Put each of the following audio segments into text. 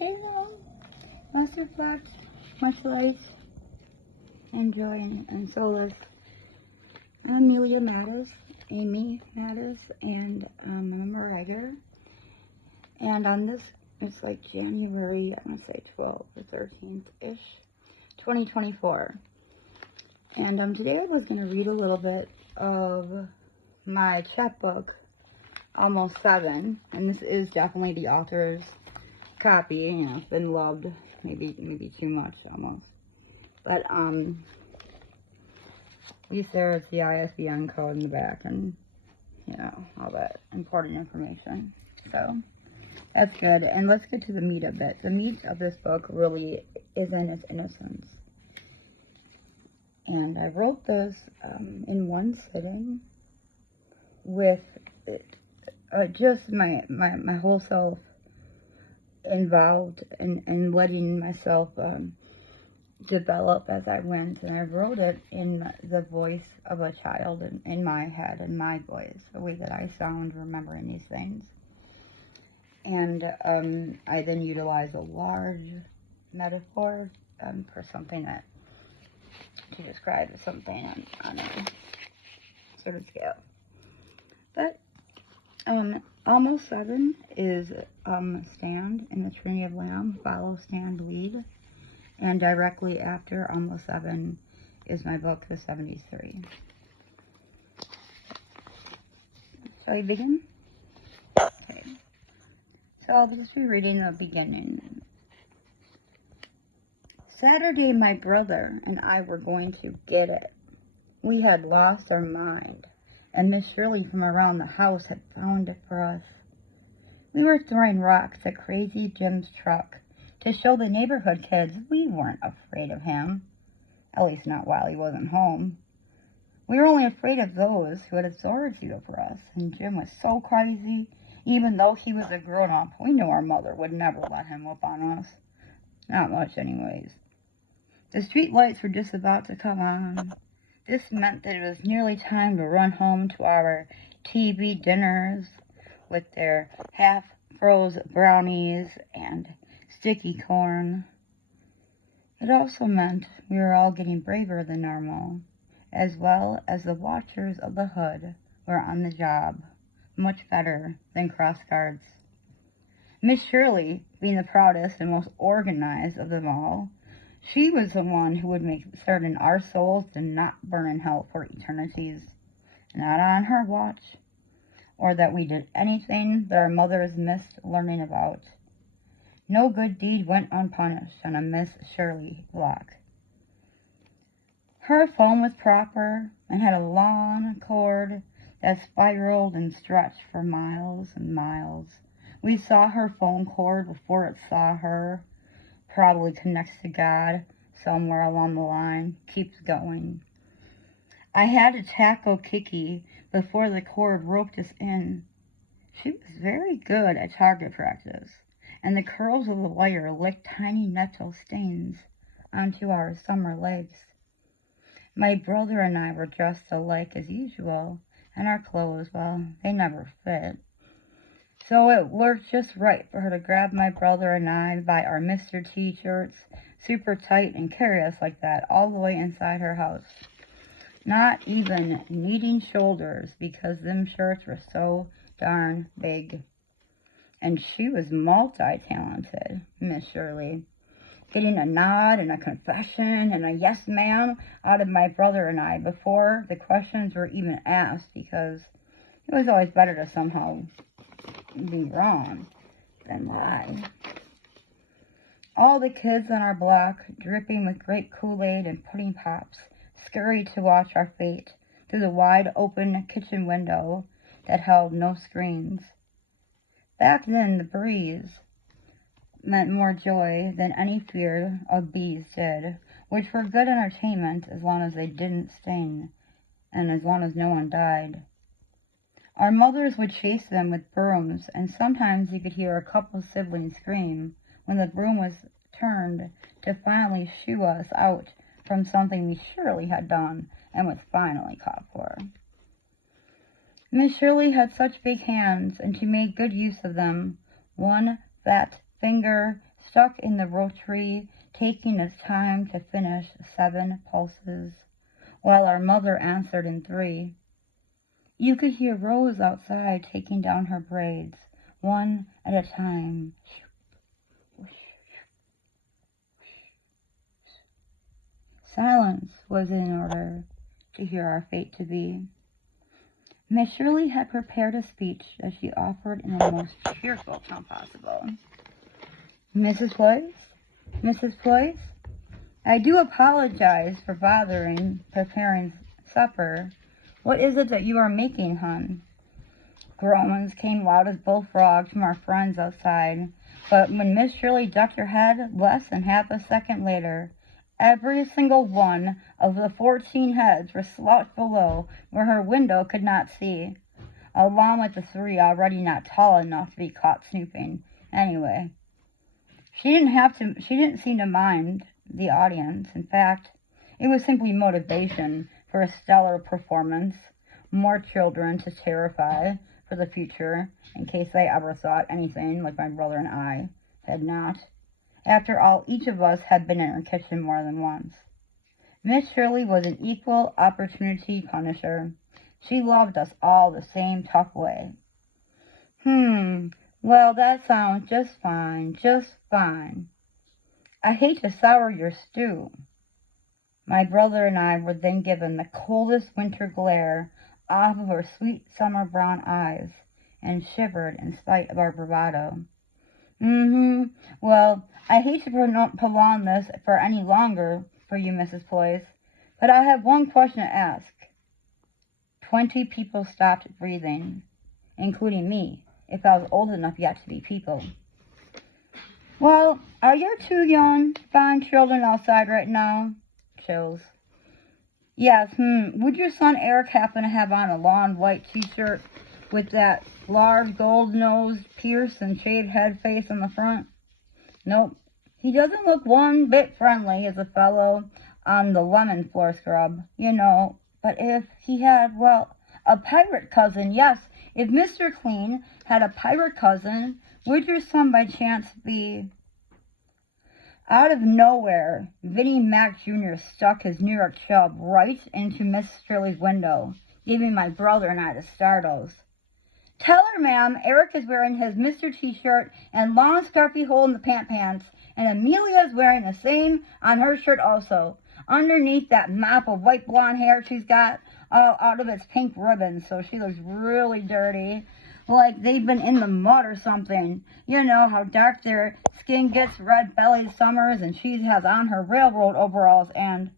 you know, let's reflect, much light, and joy, and solace. I'm Amelia Matus, Amy Matus, and I'm a writer. And on this, it's like January, I'm going to say 12th or 13th-ish, 2024. And today I was going to read a little bit of my chapbook, Almost 7. And this is definitely the author's copy. You know, it's been loved, maybe too much almost. But, at least there's the ISBN code in the back and, you know, all that important information. So, that's good. And let's get to the meat of it. The meat of this book really is in its innocence. And I wrote this in one sitting with just my whole self involved in letting myself develop as I went. And I wrote it in the voice of a child, in my head, in my voice, the way that I sound remembering these things. And I then utilize a large metaphor for something that, to describe something on a certain scale. But Almost 7 is Stand in the Trinity of Lamb, Follow, Stand, Lead. And directly after Almost 7 is my book, The 73. Shall we begin? Okay. So I'll just be reading the beginning. Saturday, my brother and I were going to get it. We had lost our mind, and Miss Shirley from around the house had found it for us. We were throwing rocks at Crazy Jim's truck to show the neighborhood kids we weren't afraid of him, at least not while he wasn't home. We were only afraid of those who had authority over us, and Jim was so crazy, even though he was a grown-up, we knew our mother would never let him whoop on us. Not much, anyways. The street lights were just about to come on. This meant that it was nearly time to run home to our TV dinners with their half-froze brownies and sticky corn. It also meant we were all getting braver than normal, as well as the watchers of the hood were on the job, much better than cross guards. Miss Shirley, being the proudest and most organized of them all, she was the one who would make certain our souls did not burn in hell for eternities, not on her watch, or that we did anything that our mothers missed learning about. No good deed went unpunished on a Miss Shirley block. Her phone was proper and had a long cord that spiraled and stretched for miles and miles. We saw her phone cord before it saw her. Probably connects to God somewhere along the line, keeps going. I had to tackle Kiki before the cord roped us in. She was very good at target practice, and the curls of the wire licked tiny nettle stains onto our summer legs. My brother and I were dressed alike as usual, and our clothes, well, they never fit. So it worked just right for her to grab my brother and I by our Mr. T shirts, super tight, and carry us like that all the way inside her house. Not even needing shoulders because them shirts were so darn big. And she was multi-talented, Miss Shirley, getting a nod and a confession and a yes ma'am out of my brother and I before the questions were even asked, because it was always better to somehow be wrong than lie. All the kids on our block, dripping with grape Kool-Aid and pudding pops, scurried to watch our fate through the wide open kitchen window that held no screens. Back then, the breeze meant more joy than any fear of bees did, which were good entertainment as long as they didn't sting, and as long as no one died. Our mothers would chase them with brooms, and sometimes you could hear a couple siblings scream when the broom was turned to finally shoo us out from something we surely had done and was finally caught for. Miss Shirley had such big hands, and she made good use of them. One fat finger stuck in the rotary, taking its time to finish 7 pulses, while our mother answered in 3. You could hear Rose outside taking down her braids, one at a time. Silence was in order to hear our fate to be. Miss Shirley had prepared a speech that she offered in the most cheerful tone possible. Mrs. Ployce? Mrs. Ployce? I do apologize for bothering preparing supper. What is it that you are making, hon? Groans came loud as bullfrogs from our friends outside, but when Miss Shirley ducked her head less than half a second later, every single one of the 14 heads were slouched below where her window could not see, along with the 3 already not tall enough to be caught snooping. Anyway, she didn't seem to mind the audience. In fact, it was simply motivation for a stellar performance, more children to terrify for the future, in case they ever thought anything like my brother and I had not. After all, each of us had been in her kitchen more than once. Miss Shirley was an equal opportunity punisher. She loved us all the same tough way. Well, that sounds just fine, just fine. I hate to sour your stew. My brother and I were then given the coldest winter glare off of her sweet summer brown eyes, and shivered in spite of our bravado. Well, I hate to prolong this for any longer for you, Mrs. Ployce, but I have one question to ask. 20 people stopped breathing, including me, if I was old enough yet to be people. Well, are your 2 young, fine children outside right now? Chills. Yes, would your son Eric happen to have on a lawn white t-shirt with that large gold-nosed, pierced and shaved head face on the front? Nope. He doesn't look one bit friendly as a fellow on the lemon floor scrub, you know. But if he had, well, a pirate cousin, yes, if Mr. Clean had a pirate cousin, would your son by chance be... Out of nowhere, Vinnie Mac Jr. stuck his New York chub right into Miss Shirley's window, giving my brother and I the startles. Tell her, ma'am, Eric is wearing his Mr. T-shirt and long scarfy hole in the pants, and Amelia is wearing the same on her shirt also, underneath that mop of white blonde hair she's got, all out of its pink ribbons, so she looks really dirty, like they've been in the mud or something. You know how dark their skin gets, red-bellied summers, and she has on her railroad overalls, and...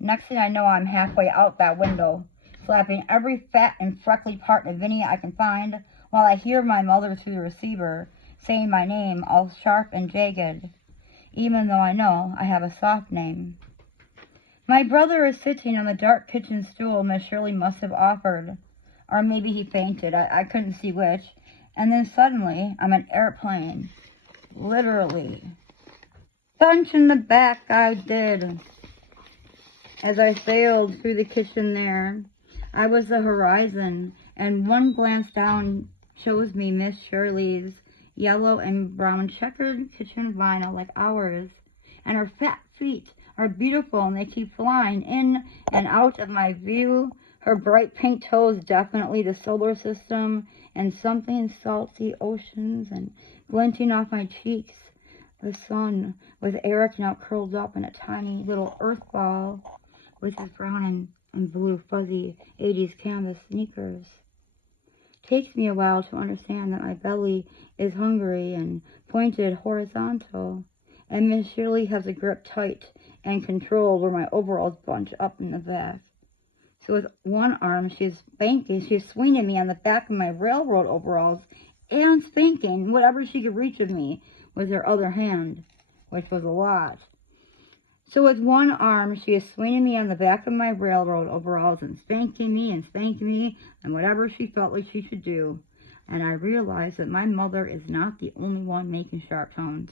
Next thing I know, I'm halfway out that window, slapping every fat and freckly part of Vinnie I can find, while I hear my mother through the receiver, saying my name all sharp and jagged, even though I know I have a soft name. My brother is sitting on the dark kitchen stool Miss Shirley must have offered, or maybe he fainted, I couldn't see which, and then suddenly I'm an airplane, literally. Punch in the back I did. As I sailed through the kitchen there, I was the horizon, and one glance down shows me Miss Shirley's yellow and brown checkered kitchen vinyl like ours, and her fat feet are beautiful, and they keep flying in and out of my view. Her bright pink toes definitely the solar system, and something salty oceans, and glinting off my cheeks, the sun, with Eric now curled up in a tiny little earth ball, with his brown and blue fuzzy 80s canvas sneakers. Takes me a while to understand that my belly is hungry and pointed horizontal, and Miss Shirley has a grip tight and controlled where my overalls bunch up in the back. So with one arm, she's swinging me on the back of my railroad overalls and spanking whatever she could reach of me with her other hand, which was a lot. So with one arm, she is swinging me on the back of my railroad overalls and spanking me and whatever she felt like she should do. And I realized that my mother is not the only one making sharp tones,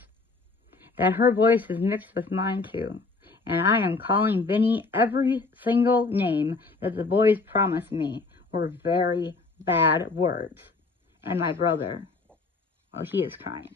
that her voice is mixed with mine too. And I am calling Vinnie every single name that the boys promised me were very bad words. And my brother, well, he is crying.